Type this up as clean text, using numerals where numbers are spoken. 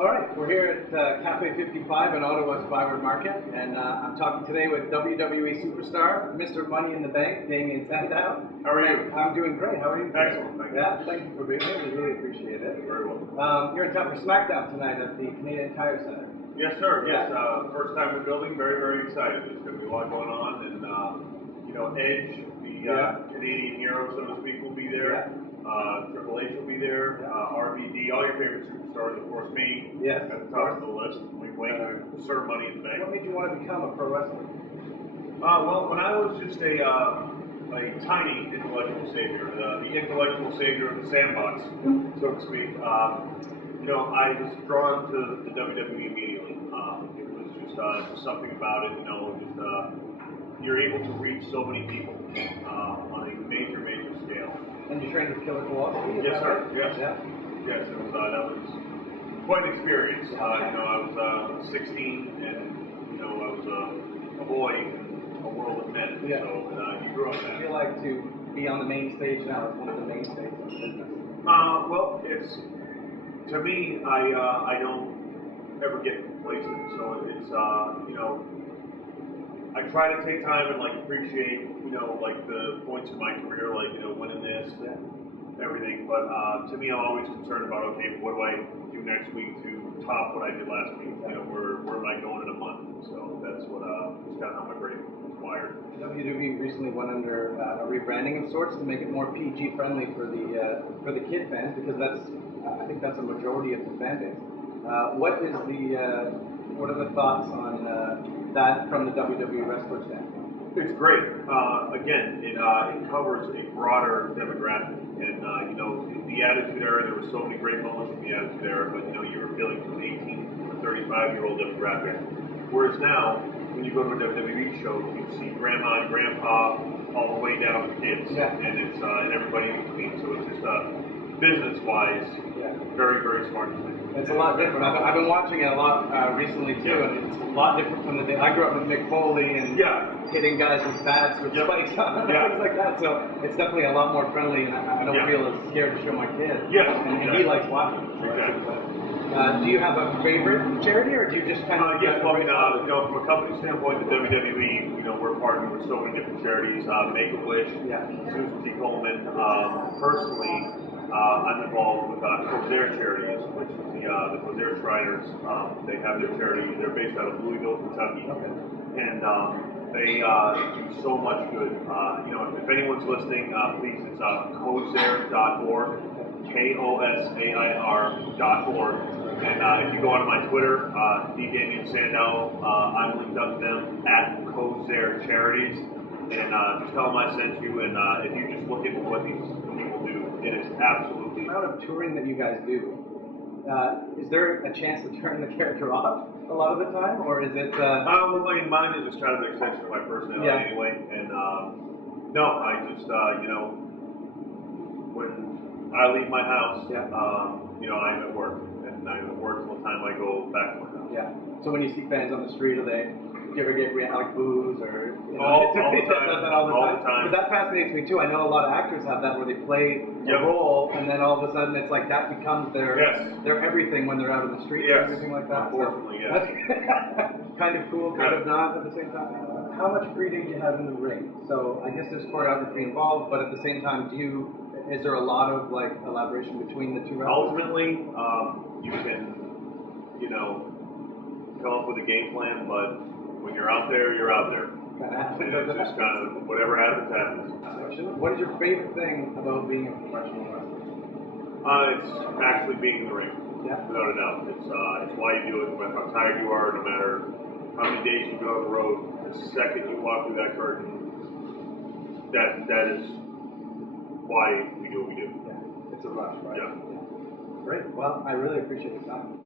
All right, we're here at Cafe 55 in Ottawa's Byward Market, and I'm talking today with WWE Superstar, Mr. Money in the Bank, Damien Sandow. How are you? I'm doing great. How are you? Excellent, thank you. Yeah, thank you for being here. We really appreciate it. You're very welcome. You're in town for SmackDown tonight at the Canadian Tire Center. Yes, sir. Yes, Yeah. first time we're building. Very, very excited. There's going to be a lot going on, and Edge, the Canadian hero, so to speak, will be there. Yeah. Triple H will be there. RVD, all your favorite superstars, of course. Me, Yes, at the top of the list. Wink, wink. Serve Money in the Bank. What made you want to become a pro wrestler? Well, when I was just a tiny intellectual savior, the intellectual savior of the sandbox, so to speak, I was drawn to the WWE immediately. It was just something about it, you're able to reach so many people on a major, major scale. And you trained with Killer Kowalski? Yes, sir. Right? Yes. Yeah. Yes, it was, that was quite an experience. I was 16, and I was a boy in a world of men. Yeah. So you grew up What that. do you like to be on the main stage now? It's one of the mainstays of business. Well, it's to me, I don't ever get complacent. So it's I try to take time and appreciate the points in my career, winning this, everything. But to me, I'm always concerned about what do I do next week to top what I did last week? Where am I going in a month? So that's kind of how my brain is wired. WWE recently went under a rebranding of sorts to make it more PG friendly for the kid fans, because I think that's a majority of the fan base. What are the thoughts on that from the WWE wrestler standpoint? It's great. Again, it covers a broader demographic, and the Attitude Era. There were so many great moments from the Attitude Era, but you were appealing to an 18 to 35-year-old demographic. Whereas now, when you go to a WWE show, you see grandma and grandpa all the way down to kids, and it's and everybody in between. So it's just business-wise, very, very smart decision. It's a lot different. I've been watching it a lot recently too, and it's a lot different from the day I grew up with Mick Foley and hitting guys with bats with spikes on and things like that. So it's definitely a lot more friendly, and I don't feel as scared to show my kid. And he likes watching it. So exactly. Do you have a favorite charity, or do you just kind of? Yes, well, from a company standpoint, the WWE, we're partnered with so many different charities. Make-A-Wish, Susan G. Coleman. Personally, I'm involved with Cozair Charities, which is the Cozair Shriners. They have their charity. They're based out of Louisville, Kentucky, and they do so much good. If anyone's listening, please, it's Cozair.org, KOSAIR.org. And if you go onto my Twitter, Damien Sandow, I'm linked up to them at Cozair Charities, and just tell them I sent you. And if you just look into what these people do, it is absolutely. The amount of touring that you guys do, is there a chance to turn the character off a lot of the time, or is it? Mine is just kind of an extension of my personality anyway, and no, I just when I leave my house, I'm at work, and I'm at work till the time I go back to my house. Yeah. So when you see fans on the street, do you ever get like boos or? All the time. Because that fascinates me too. I know a lot of actors have that where they play a role, and then all of a sudden it's like that becomes their everything when they're out in the street and everything like that. Unfortunately, so, kind of cool, kind of not at the same time. How much freedom do you have in the ring? So I guess there's choreography involved, but at the same time, is there a lot of elaboration between the two wrestlers? Ultimately, you can come up with a game plan, but when you're out there, you're out there. And it's just kind of whatever happens, happens. What is your favorite thing about being a professional wrestler? It's actually being in the ring, without a doubt. It's why you do it, no matter how tired you are, no matter how many days you go on the road. The second you walk through that curtain, that is why we do what we do. Yeah, it's a rush, right? Yeah. Great. Well, I really appreciate your time.